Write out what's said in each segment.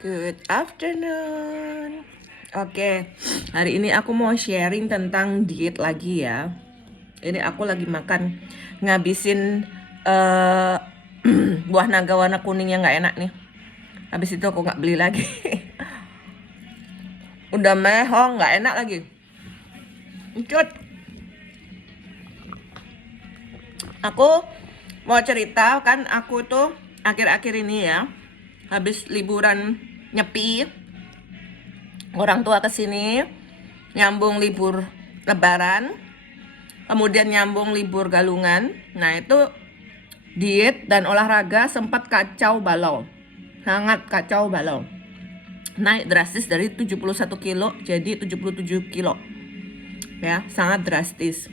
Good afternoon. Oke, hari ini aku mau sharing tentang diet lagi ya. Ini aku lagi makan, ngabisin eh buah naga warna kuning yang nggak enak nih. Habis itu aku nggak beli lagi. Udah mehong, nggak enak lagi. Cut. Aku mau cerita kan, aku tuh akhir-akhir ini ya, habis liburan nyepi, orang tua kesini, nyambung libur lebaran, kemudian nyambung libur galungan. Nah itu diet dan olahraga sempat kacau balau, sangat kacau balau. Naik drastis dari 71 kilo jadi 77 kilo. Ya, sangat drastis.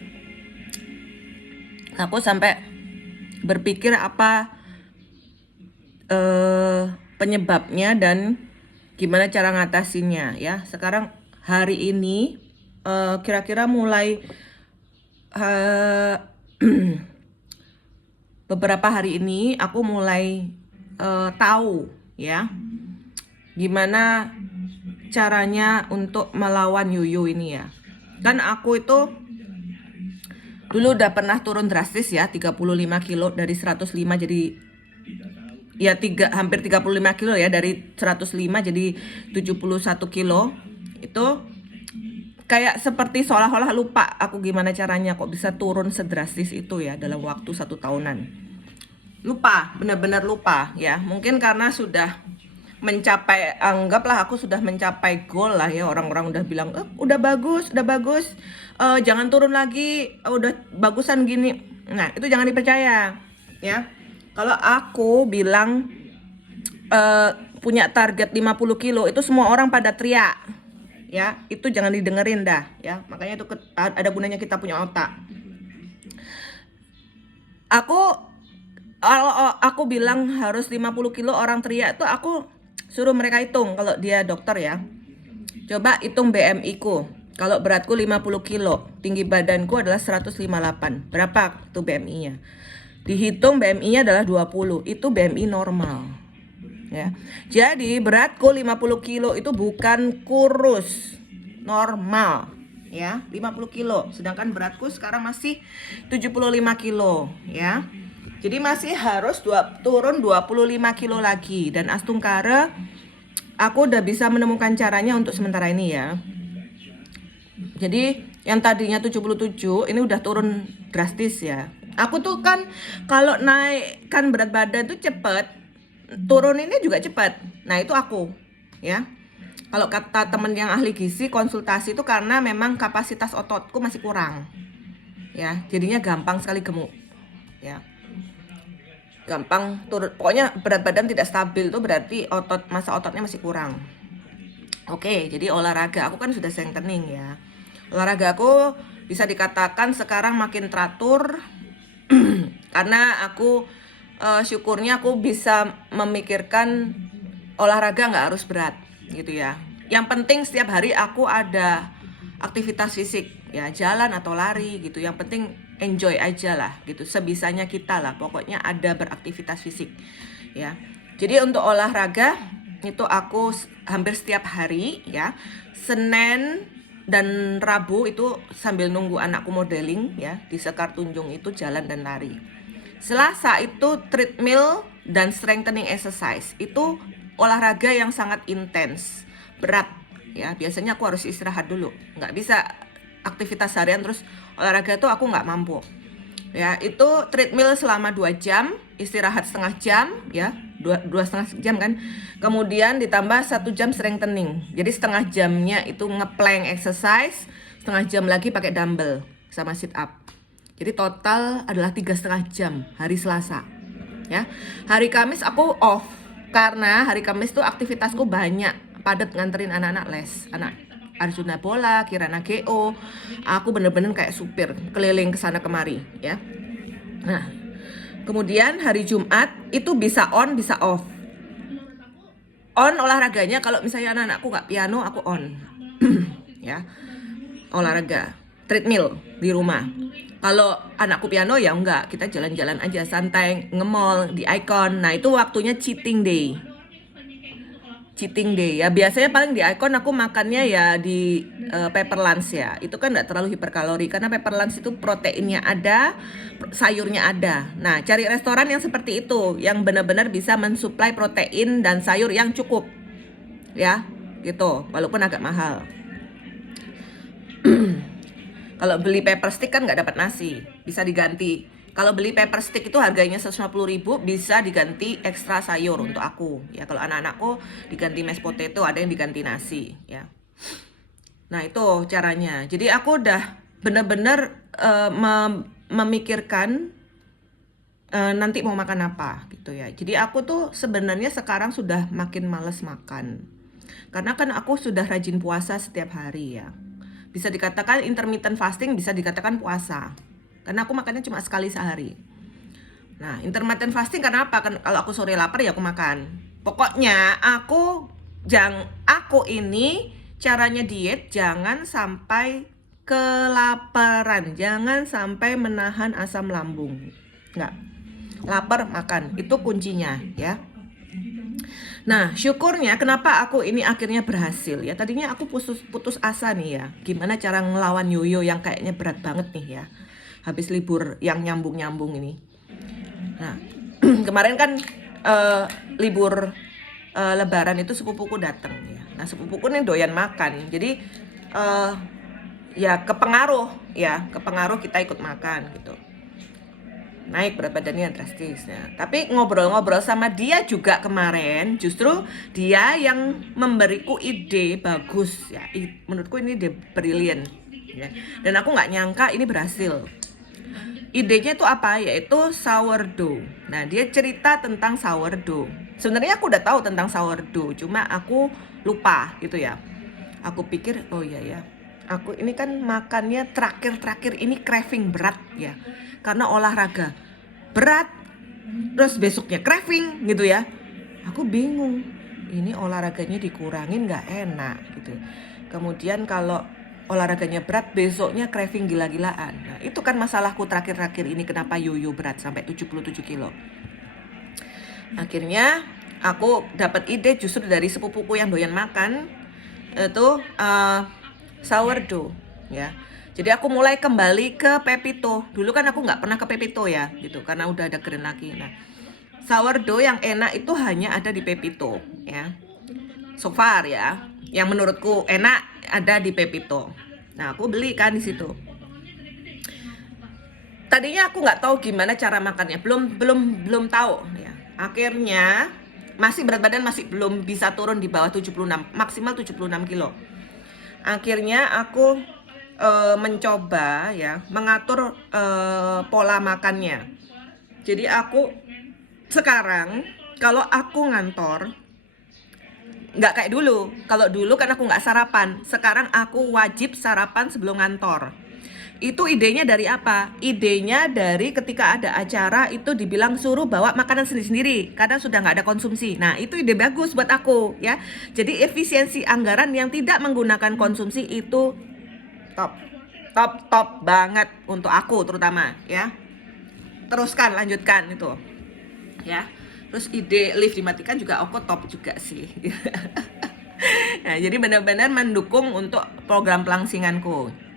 Aku sampai berpikir apa penyebabnya dan gimana cara ngatasinnya ya. Sekarang hari ini kira-kira mulai beberapa hari ini aku mulai tahu ya gimana caranya untuk melawan yoyo ini ya. Kan aku itu dulu udah pernah turun drastis ya, 35 kilo dari 105 jadi ya hampir 35 kilo ya, dari 105 jadi 71 kilo. Itu kayak seperti seolah-olah lupa aku gimana caranya kok bisa turun sedrastis itu ya dalam waktu 1 tahunan. Lupa, benar-benar lupa ya. Mungkin karena sudah mencapai, anggaplah aku sudah mencapai goal lah ya. Orang-orang udah bilang, udah bagus, jangan turun lagi, udah bagusan gini. Nah itu jangan dipercaya ya. Kalau aku bilang punya target 50 kilo, itu semua orang pada teriak ya. Itu jangan didengerin dah ya. Makanya itu ada gunanya kita punya otak. Kalau aku bilang harus 50 kilo, orang teriak tuh, aku suruh mereka hitung. Kalau dia dokter ya, coba hitung BMI ku. Kalau beratku 50 kilo, tinggi badanku adalah 158. Berapa tuh BMI-nya? Dihitung BMI-nya adalah 20. Itu BMI normal ya. Jadi beratku 50 kilo itu bukan kurus, normal ya, 50 kilo. Sedangkan beratku sekarang masih 75 kilo ya. Jadi masih harus turun 25 kilo lagi. Dan Astungkara, aku udah bisa menemukan caranya untuk sementara ini ya. Jadi yang tadinya 77 ini udah turun drastis ya. Aku tuh kan kalau naikkan berat badan tuh cepet, turun ini juga cepet. Nah itu aku ya. Kalau kata temen yang ahli gizi konsultasi itu karena memang kapasitas ototku masih kurang ya. Jadinya gampang sekali gemuk ya. Gampang turun, pokoknya berat badan tidak stabil tuh berarti masa ototnya masih kurang. Oke, jadi olahraga aku kan sudah strengthening ya. Olahraga aku bisa dikatakan sekarang makin teratur karena aku syukurnya aku bisa memikirkan olahraga nggak harus berat gitu ya. Yang penting setiap hari aku ada aktivitas fisik ya, jalan atau lari gitu. Yang penting enjoy aja lah gitu, sebisanya kita lah, pokoknya ada beraktivitas fisik ya. Jadi untuk olahraga itu aku hampir setiap hari ya. Senin dan Rabu itu sambil nunggu anakku modeling ya di Sekar Tunjung itu jalan dan lari. Selasa itu treadmill dan strengthening exercise. Itu olahraga yang sangat intens, berat ya. Biasanya aku harus istirahat dulu, nggak bisa aktivitas harian terus olahraga itu aku nggak mampu ya. Itu treadmill selama 2 jam, istirahat setengah jam ya, dua setengah jam kan, kemudian ditambah 1 jam strengthening. Jadi setengah jamnya itu ngeplank exercise, setengah jam lagi pakai dumbbell sama sit up. Jadi total adalah 3,5 jam hari Selasa ya. Hari Kamis aku off karena hari Kamis tuh aktivitasku banyak, padat nganterin anak-anak les, anak Arjuna Bola, Kirana GO. Aku bener-bener kayak supir keliling ke sana kemari ya. Nah, kemudian hari Jumat itu bisa on, bisa off. On olahraganya kalau misalnya anak-anakku nggak piano, aku on ya. Olahraga treadmill di rumah. Kalau anakku piano ya enggak, kita jalan-jalan aja santai, nge-mall di Icon. Nah, itu waktunya cheating day. cheating day ya. Biasanya paling di Icon aku makannya ya di Pepper Lunch ya. Itu kan nggak terlalu hiperkalori karena Pepper Lunch itu proteinnya ada, sayurnya ada. Nah, cari restoran yang seperti itu, yang benar-benar bisa mensuplai protein dan sayur yang cukup. Ya, gitu. Walaupun agak mahal. Kalau beli pepper stick kan nggak dapat nasi, bisa diganti. Kalau beli pepper stick itu harganya 150.000, bisa diganti ekstra sayur untuk aku. Ya, kalau anak-anakku diganti mashed potato, ada yang diganti nasi. Ya. Nah itu caranya. Jadi aku udah bener-bener memikirkan nanti mau makan apa gitu ya. Jadi aku tuh sebenarnya sekarang sudah makin males makan. Karena kan aku sudah rajin puasa setiap hari ya. Bisa dikatakan intermittent fasting, bisa dikatakan puasa. Karena aku makannya cuma sekali sehari. Nah, intermittent fasting karena apa? Kan kalau aku sore lapar ya aku makan. Pokoknya aku ini caranya diet jangan sampai kelaparan, jangan sampai menahan asam lambung. Enggak. Lapar makan, itu kuncinya ya. Nah, syukurnya kenapa aku ini akhirnya berhasil ya. Tadinya aku putus asa nih ya. Gimana cara ngelawan yoyo yang kayaknya berat banget nih ya. Habis libur yang nyambung-nyambung ini. Nah, kemarin kan libur Lebaran itu sepupuku datang ya. Nah, sepupuku nih doyan makan. Jadi ya kepengaruh kita ikut makan gitu. Naik berat badannya drastis. Nah, tapi ngobrol-ngobrol sama dia juga kemarin, justru dia yang memberiku ide bagus ya. Menurutku ini ide brilian ya. Dan aku nggak nyangka ini berhasil. Idenya itu apa? Yaitu sourdough. Nah, dia cerita tentang sourdough. Sebenarnya aku udah tahu tentang sourdough, cuma aku lupa gitu ya. Aku pikir, oh iya ya, aku ini kan makannya terakhir ini craving berat ya. Karena olahraga berat, terus besoknya craving gitu ya. Aku bingung, ini olahraganya dikurangin gak enak gitu. Kemudian kalau olahraganya berat, besoknya craving gila-gilaan. Nah, itu kan masalahku terakhir-terakhir ini, kenapa yoyo berat sampai 77 kilo. Akhirnya aku dapat ide justru dari sepupuku yang doyan makan, itu sourdough ya. Jadi aku mulai kembali ke Pepito. Dulu kan aku nggak pernah ke Pepito ya, gitu, karena udah ada Green lagi. Nah, sourdough yang enak itu hanya ada di Pepito ya. So far ya, yang menurutku enak ada di Pepito. Nah, aku beli kan di situ. Tadinya aku nggak tahu gimana cara makannya, belum tahu ya. Akhirnya berat badan masih belum bisa turun di bawah 76, maksimal 76 kilo. Akhirnya aku mencoba ya mengatur pola makannya. Jadi aku sekarang kalau aku ngantor nggak kayak dulu. Kalau dulu kan aku nggak sarapan, sekarang aku wajib sarapan sebelum ngantor. Itu idenya dari apa? Idenya dari ketika ada acara itu dibilang suruh bawa makanan sendiri-sendiri karena sudah nggak ada konsumsi. Nah, itu ide bagus buat aku ya. Jadi efisiensi anggaran yang tidak menggunakan konsumsi itu top banget untuk aku terutama ya. Teruskan, lanjutkan itu ya. Terus ide lift dimatikan juga aku top juga sih. Nah, jadi benar-benar mendukung untuk program pelangsinganku.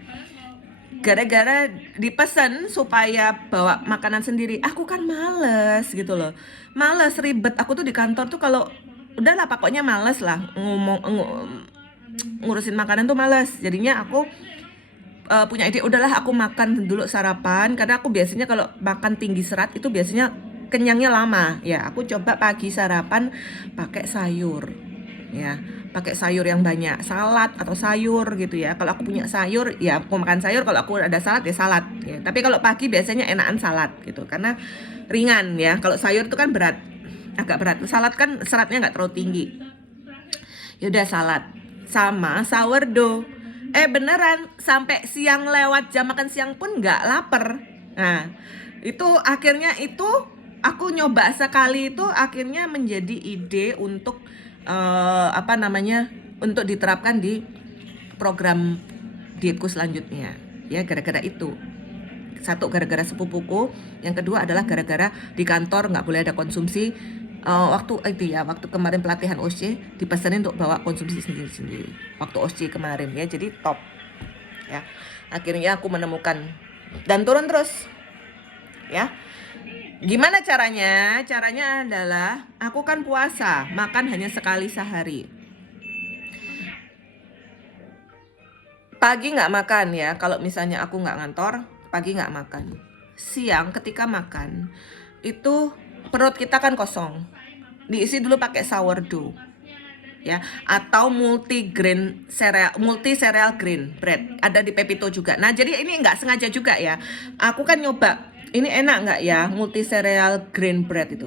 Gara-gara dipesan supaya bawa makanan sendiri, aku kan males gitu loh. Males, ribet. Aku tuh di kantor tuh kalau udahlah pokoknya males lah ngurusin makanan tuh males. Jadinya aku punya ide, udahlah aku makan dulu sarapan, karena aku biasanya kalau makan tinggi serat itu biasanya kenyangnya lama ya. Aku coba pagi sarapan pakai sayur ya, pakai sayur yang banyak, salad atau sayur gitu ya. Kalau aku punya sayur ya aku makan sayur, kalau aku ada salad ya salad ya. Tapi kalau pagi biasanya enakan salad gitu karena ringan ya. Kalau sayur itu kan berat, agak berat. Salad kan seratnya nggak terlalu tinggi. Yaudah salad sama sourdough. Beneran sampai siang lewat jam makan siang pun nggak lapar. Nah, itu akhirnya itu aku nyoba sekali, itu akhirnya menjadi ide untuk untuk diterapkan di program dietku selanjutnya. Ya, gara-gara itu. Satu, gara-gara sepupuku. Yang kedua adalah gara-gara di kantor nggak boleh ada konsumsi. waktu itu ya, waktu kemarin pelatihan OSCE dipesenin untuk bawa konsumsi sendiri-sendiri. Waktu OSCE kemarin ya, jadi top ya. Akhirnya aku menemukan dan turun terus ya. Gimana caranya? Caranya adalah aku kan puasa, makan hanya sekali sehari. Pagi nggak makan ya, kalau misalnya aku nggak ngantor, pagi nggak makan. Siang ketika makan, itu perut kita kan kosong. Diisi dulu pakai sourdough ya, atau multi cereal grain bread, ada di Pepito juga. Nah jadi ini nggak sengaja juga ya, aku kan nyoba ini enak nggak ya multi cereal grain bread itu.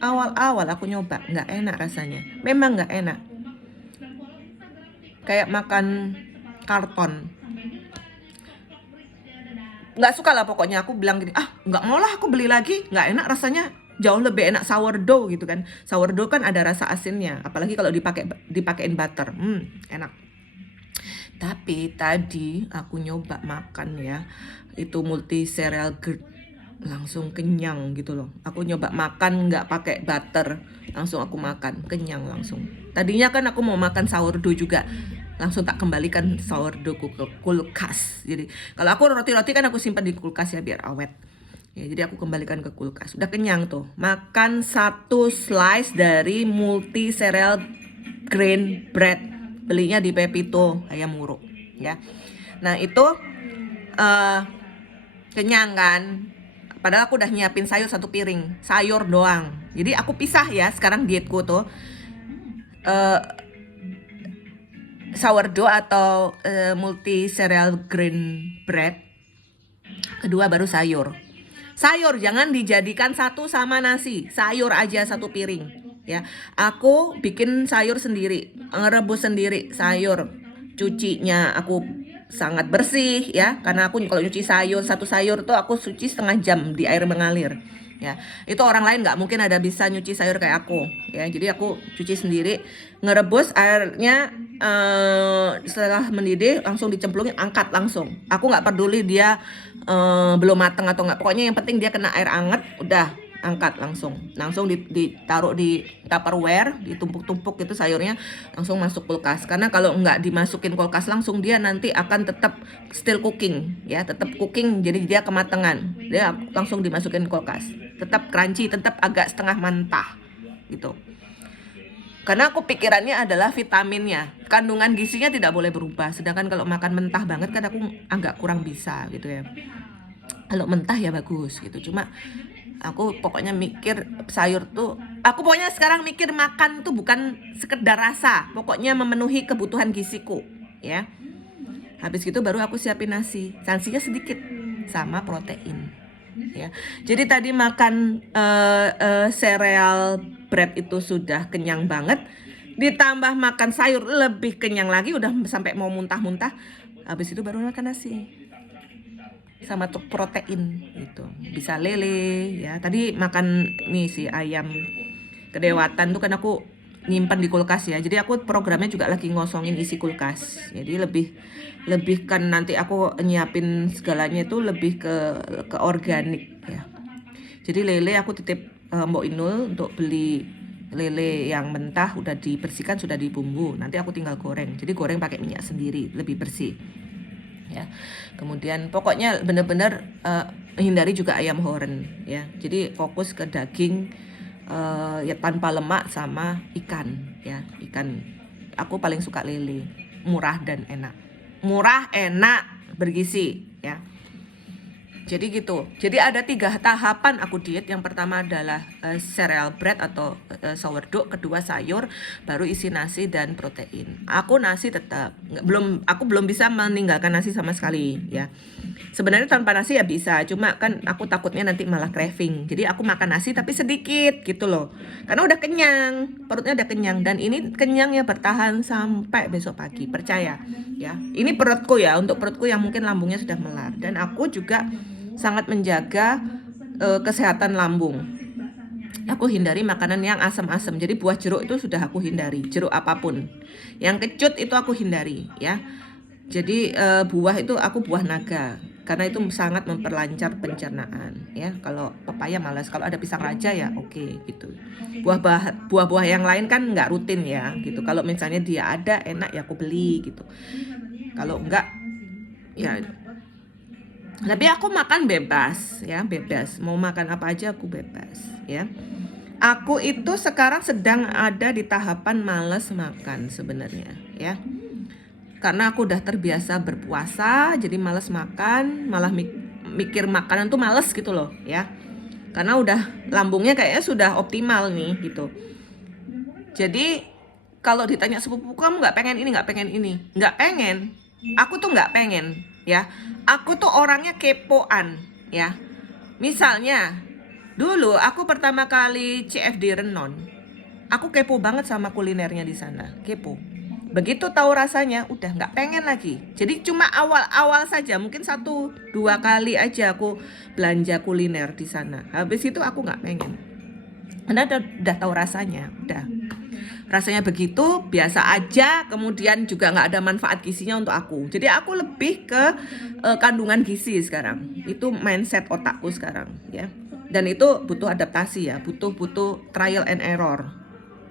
Awal-awal aku nyoba nggak enak rasanya, memang nggak enak, kayak makan karton. Nggak suka lah pokoknya, aku bilang gini, nggak mau lah aku beli lagi, nggak enak rasanya, jauh lebih enak sourdough gitu kan. Sourdough kan ada rasa asinnya, apalagi kalau dipakein butter, enak. Tapi tadi aku nyoba makan ya, itu multi cereal langsung kenyang gitu loh. Aku nyoba makan nggak pakai butter, langsung aku makan kenyang langsung. Tadinya kan aku mau makan sourdough juga, langsung tak kembalikan sourdough ke kulkas. Jadi kalau aku roti-roti kan aku simpan di kulkas ya biar awet. Ya, jadi aku kembalikan ke kulkas. Udah kenyang tuh. Makan 1 slice dari multi cereal grain bread. Belinya di Pepito ayam muruk ya. Nah, itu kenyang kan. Padahal aku udah nyiapin sayur 1 piring, sayur doang. Jadi aku pisah ya sekarang dietku tuh. Sourdough atau multi cereal grain bread. Kedua baru sayur. Sayur jangan dijadikan satu sama nasi, sayur aja 1 piring ya. Aku bikin sayur sendiri, ngerebus sendiri sayur. Cucinya aku sangat bersih ya, karena aku kalau nyuci sayur, 1 sayur tuh aku cuci setengah jam di air mengalir ya. Itu orang lain nggak mungkin ada bisa nyuci sayur kayak aku ya. Jadi aku cuci sendiri, ngerebus airnya, setelah mendidih langsung dicemplungin, angkat langsung. Aku nggak peduli dia belum mateng atau nggak, pokoknya yang penting dia kena air anget, udah angkat langsung ditaruh di Tupperware, ditumpuk-tumpuk gitu sayurnya, langsung masuk kulkas. Karena kalau nggak dimasukin kulkas langsung, dia nanti akan tetap still cooking ya, tetap cooking, jadi dia kematangan, dia langsung dimasukin kulkas, tetap crunchy, tetap agak setengah mentah gitu. Karena aku pikirannya adalah vitaminnya, kandungan gizinya tidak boleh berubah. Sedangkan kalau makan mentah banget kan aku agak kurang bisa gitu ya. Kalau mentah ya bagus gitu. Cuma aku pokoknya mikir sayur tuh, aku pokoknya sekarang mikir makan tuh bukan sekedar rasa, pokoknya memenuhi kebutuhan giziku ya. Habis gitu baru aku siapin nasinya sedikit sama protein ya. Jadi tadi makan cereal bread itu sudah kenyang banget, ditambah makan sayur lebih kenyang lagi, udah sampai mau muntah-muntah. Habis itu baru makan nasi sama protein gitu, bisa lele ya. Tadi makan nih si ayam kedewatan tuh kan aku nyimpan di kulkas ya. Jadi aku programnya juga lagi ngosongin isi kulkas. Jadi lebih kan nanti aku nyiapin segalanya itu lebih ke organik ya. Jadi lele aku titip Mbok Inul untuk beli lele yang mentah, udah dibersihkan, sudah dibumbu. Nanti aku tinggal goreng. Jadi goreng pakai minyak sendiri, lebih bersih ya. Kemudian pokoknya benar-benar hindari juga ayam horn ya. Jadi fokus ke daging ya tanpa lemak sama ikan ya. Ikan aku paling suka lele, murah dan enak. Murah, enak, bergizi ya. Jadi gitu. Jadi ada 3 tahapan aku diet. Yang pertama adalah cereal bread atau sourdough, kedua sayur, baru isi nasi dan protein. Aku nasi tetap aku belum bisa meninggalkan nasi sama sekali ya. Sebenarnya tanpa nasi ya bisa, cuma kan aku takutnya nanti malah craving. Jadi aku makan nasi tapi sedikit gitu loh. Karena udah kenyang, perutnya udah kenyang, dan ini kenyangnya bertahan sampai besok pagi, percaya ya. Ini perutku ya, untuk perutku yang mungkin lambungnya sudah melar, dan aku juga sangat menjaga kesehatan lambung. Aku hindari makanan yang asam-asam. Jadi buah jeruk itu sudah aku hindari, jeruk apapun. Yang kecut itu aku hindari ya. Jadi buah itu aku buah naga. karena itu sangat memperlancar pencernaan ya. Kalau pepaya malas, kalau ada pisang raja ya oke gitu. Buah-buah yang lain kan nggak rutin ya gitu. Kalau misalnya dia ada enak ya aku beli gitu. Kalau enggak ya, tapi aku makan bebas ya, bebas. Mau makan apa aja aku bebas ya. Aku itu sekarang sedang ada di tahapan males makan sebenarnya ya. Karena aku udah terbiasa berpuasa, jadi males makan, malah mikir makanan tuh males gitu loh ya. Karena udah lambungnya kayaknya sudah optimal nih gitu. Jadi kalau ditanya sepupu kamu nggak pengen ini, nggak pengen ini, nggak pengen. Aku tuh nggak pengen ya. Aku tuh orangnya kepoan ya. Misalnya dulu aku pertama kali CFD Renon, aku kepo banget sama kulinernya di sana, kepo. Begitu tahu rasanya, udah nggak pengen lagi. Jadi cuma awal-awal saja, mungkin 1-2 kali aja aku belanja kuliner di sana. Habis itu aku nggak pengen. Karena udah tahu rasanya, udah. Rasanya begitu, biasa aja, kemudian juga nggak ada manfaat gizinya untuk aku. Jadi aku lebih ke kandungan gizi sekarang. Itu mindset otakku sekarang, ya. Dan itu butuh adaptasi ya, butuh trial and error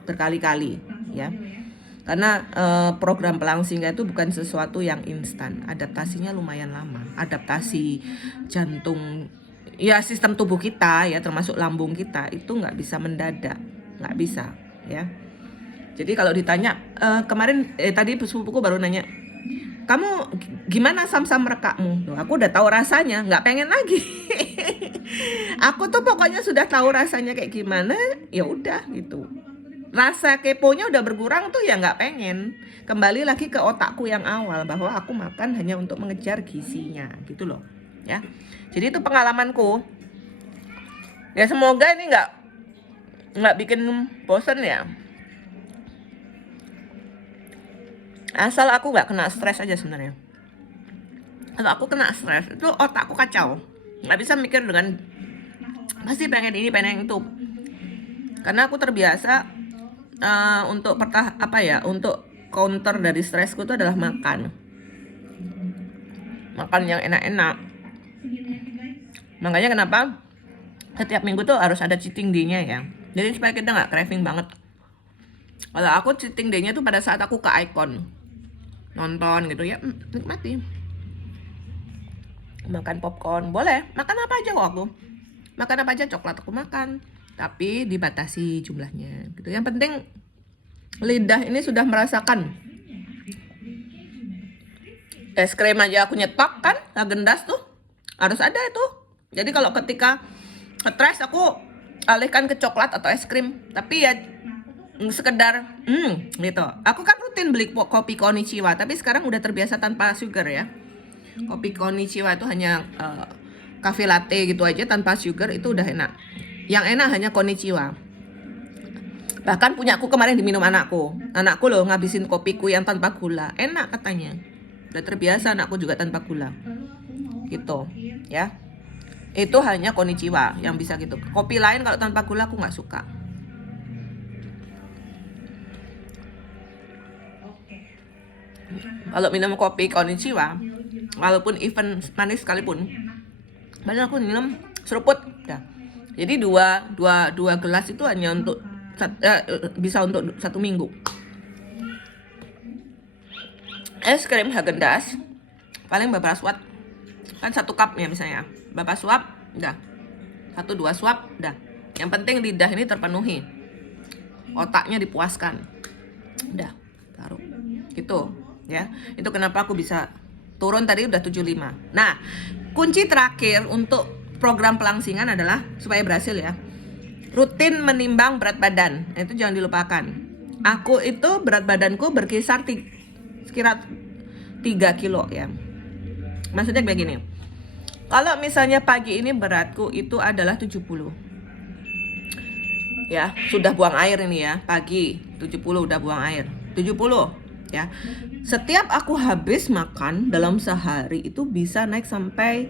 berkali-kali, ya. Karena program pelangsingnya itu bukan sesuatu yang instan, adaptasinya lumayan lama. Adaptasi jantung, ya sistem tubuh kita ya, termasuk lambung kita itu nggak bisa mendadak, nggak bisa ya. Jadi kalau ditanya kemarin tadi sepupuku baru nanya, kamu gimana sam-sam merekakmu? Aku udah tahu rasanya, nggak pengen lagi. Aku tuh pokoknya sudah tahu rasanya kayak gimana, ya udah gitu. Rasa keponya udah berkurang tuh ya nggak pengen. Kembali lagi ke otakku yang awal bahwa aku makan hanya untuk mengejar gizinya gitu loh ya. Jadi itu pengalamanku. Ya semoga ini nggak bikin bosen ya. Asal aku nggak kena stres aja sebenarnya. Kalau aku kena stres itu otakku kacau, nggak bisa mikir dengan pasti pengen ini pengen itu. Karena aku terbiasa untuk untuk counter dari stresku itu adalah makan yang enak-enak. Makanya kenapa setiap minggu tuh harus ada cheating day-nya ya. Jadi supaya kita nggak craving banget. Kalau aku cheating day-nya tuh pada saat aku ke Icon nonton gitu ya, nikmati. Makan popcorn boleh, makan apa aja kok aku. Makan apa aja, coklat aku makan, tapi dibatasi jumlahnya gitu. Yang penting lidah ini sudah merasakan. Es krim aja aku nyetok kan, Häagen-Dazs tuh harus ada itu. Jadi kalau ketika stres aku alihkan ke coklat atau es krim, tapi ya sekedar gitu. Aku kan rutin beli kopi Konnichiwa, tapi sekarang udah terbiasa tanpa sugar ya. Kopi Konnichiwa itu hanya cafe latte gitu aja tanpa sugar, itu udah enak. Yang enak hanya Konnichiwa. Bahkan punya aku kemarin diminum anakku loh ngabisin kopiku yang tanpa gula, enak katanya. Udah terbiasa anakku juga tanpa gula gitu ya. Itu hanya Konnichiwa yang bisa gitu. Kopi lain kalau tanpa gula aku nggak suka. Kalau minum kopi Konnichiwa, walaupun even manis sekalipun, padahal aku minum seruput ya. Jadi dua gelas itu hanya untuk bisa untuk 1 minggu. Es krim Häagen-Dazs paling beberapa suap, kan 1 cup ya misalnya, beberapa suap udah, 1-2 suap udah. Yang penting lidah ini terpenuhi, otaknya dipuaskan, udah taruh gitu ya. Itu kenapa aku bisa turun tadi udah 75. Nah, kunci terakhir untuk program pelangsingan adalah supaya berhasil ya, rutin menimbang berat badan. Itu jangan dilupakan. Aku itu berat badanku berkisar sekira 3 kilo ya. Maksudnya begini, kalau misalnya pagi ini beratku itu adalah 70 ya, sudah buang air ini ya, pagi 70 udah buang air 70 ya. Setiap aku habis makan dalam sehari itu bisa naik sampai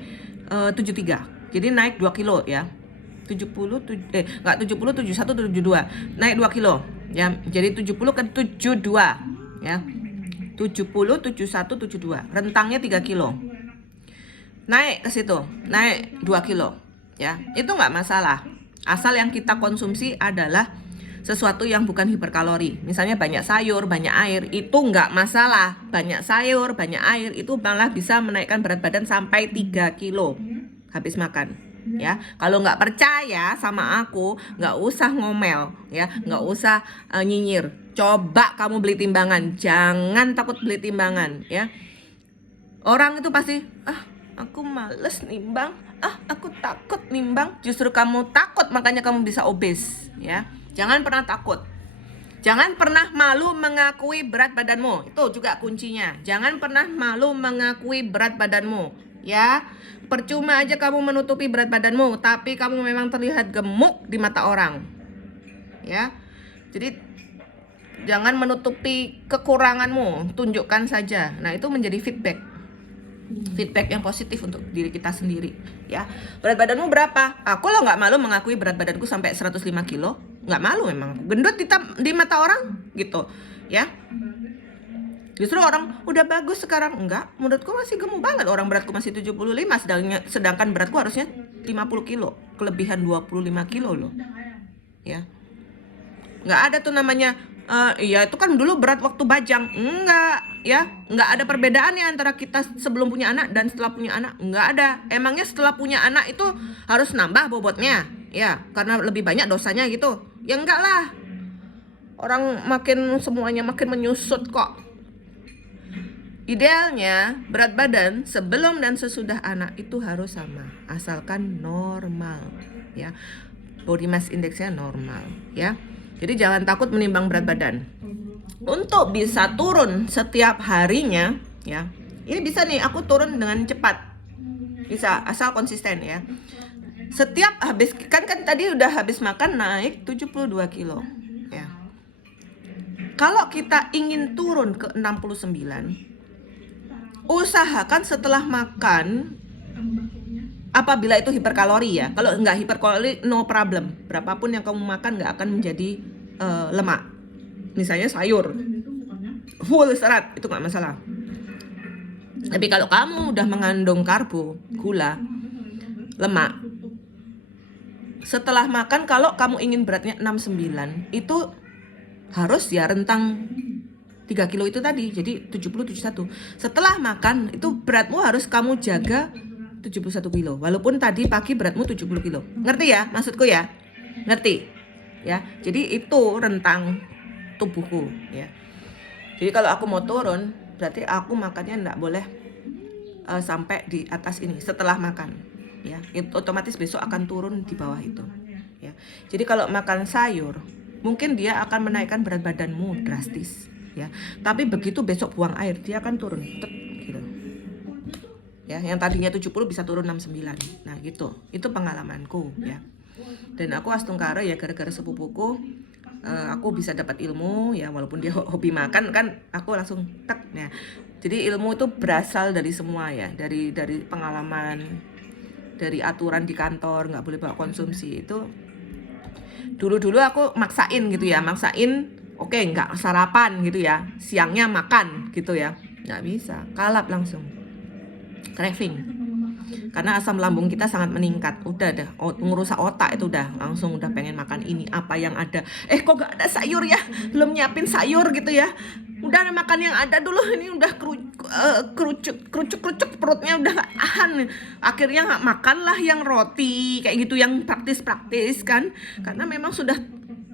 73. Jadi naik 2 kilo ya. 71, 72. Naik 2 kilo ya. Jadi 70 ke 72 ya. 70, 71, 72. Rentangnya 3 kilo. naik ke situ, naik 2 kilo, ya, itu nggak masalah. Asal yang kita konsumsi adalah sesuatu yang bukan hiperkalori. Misalnya banyak sayur, banyak air, itu nggak masalah. Banyak sayur, banyak air, itu malah bisa menaikkan berat badan sampai 3 kilo habis makan. Ya, kalau nggak percaya sama aku, nggak usah ngomel, ya, nggak usah nyinyir. Coba kamu beli timbangan, jangan takut beli timbangan, ya. Orang itu pasti, aku males nimbang, aku takut nimbang. Justru kamu takut, makanya kamu bisa obes, ya. Jangan pernah takut. Jangan pernah malu mengakui berat badanmu. Itu juga kuncinya. Jangan pernah malu mengakui berat badanmu, ya. Percuma aja kamu menutupi berat badanmu, tapi kamu memang terlihat gemuk di mata orang, ya. Jadi jangan menutupi kekuranganmu, tunjukkan saja. Nah, itu menjadi feedback yang positif untuk diri kita sendiri, ya. Berat badanmu berapa? Aku lo nggak malu mengakui berat badanku sampai 105 kilo. Nggak malu memang. Gendut di mata orang gitu, ya. Justru orang udah bagus sekarang. Enggak, menurutku masih gemuk banget. Orang beratku masih 75, sedangkan beratku harusnya 50 kilo. Kelebihan 25 kilo loh, ya. Nggak ada tuh namanya iya itu kan dulu berat waktu bajang. Enggak, ya. Nggak ada perbedaannya antara kita sebelum punya anak dan setelah punya anak. Nggak ada. Emangnya setelah punya anak itu harus nambah bobotnya? Ya, karena lebih banyak dosanya gitu. Ya enggak lah. Orang semuanya makin menyusut kok. Idealnya berat badan sebelum dan sesudah anak itu harus sama, asalkan normal, ya. Body mass indexnya normal, ya. Jadi jangan takut menimbang berat badan. Untuk bisa turun setiap harinya, ya. Ini bisa nih, aku turun dengan cepat. Bisa, asal konsisten, ya. Setiap habis kan tadi udah habis makan naik 72 kilo, ya. Kalau kita ingin turun ke 69, usahakan setelah makan, apabila itu hiperkalori, ya. Kalau nggak hiperkalori, no problem. Berapapun yang kamu makan nggak akan menjadi lemak. Misalnya sayur full serat, itu nggak masalah. Tapi kalau kamu udah mengandung karbo, gula, lemak, setelah makan, kalau kamu ingin beratnya 69, itu harus ya rentang 3 kilo itu tadi, jadi 70, 71. Setelah makan, itu beratmu harus kamu jaga 71 kilo. Walaupun tadi pagi beratmu 70 kilo. Ngerti ya maksudku ya? Ngerti? Ya, jadi itu rentang tubuhku, ya. Jadi kalau aku mau turun, berarti aku makannya enggak boleh sampai di atas ini setelah makan, ya. Itu otomatis besok akan turun di bawah itu, ya. Jadi kalau makan sayur, mungkin dia akan menaikkan berat badanmu drastis, ya. Tapi begitu besok buang air, dia akan turun gitu. Ya, yang tadinya 70 bisa turun 69. Nah, gitu. Itu pengalamanku, ya. Dan aku astungkara ya gara-gara sepupuku, aku bisa dapat ilmu, ya, walaupun dia hobi makan kan, aku langsung tek. Nah, jadi ilmu itu berasal dari semua, ya, dari pengalaman, dari aturan di kantor nggak boleh bawa konsumsi. Itu dulu aku maksain gitu ya, oke, nggak sarapan gitu ya, siangnya makan gitu ya, nggak bisa, kalap langsung, craving. Karena asam lambung kita sangat meningkat, udah dah ngerusak otak, itu udah langsung udah pengen makan ini apa yang ada. Kok gak ada sayur ya, belum nyiapin sayur gitu ya, udah makan yang ada dulu, ini udah kerucuk perutnya udah gak tahan. Akhirnya makanlah yang roti kayak gitu, yang praktis kan, karena memang sudah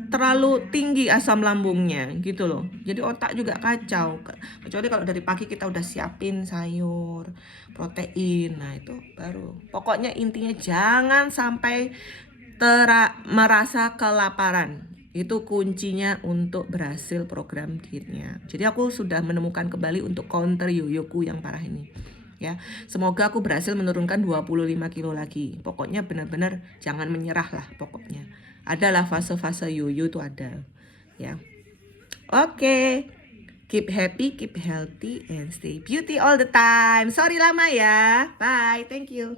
terlalu tinggi asam lambungnya gitu loh. Jadi otak juga kacau. Kecuali kalau dari pagi kita udah siapin sayur, protein. Nah, itu baru. Pokoknya intinya jangan sampai merasa kelaparan. Itu kuncinya untuk berhasil program dietnya. Jadi aku sudah menemukan kembali untuk counter yoyoku yang parah ini, ya. Semoga aku berhasil menurunkan 25 kilo lagi. Pokoknya benar-benar jangan menyerah lah pokoknya. Adalah fase-fase yoyo tuh ada, ya. Oke. Keep happy, keep healthy, and stay beauty all the time. Sorry lama ya. Bye, thank you.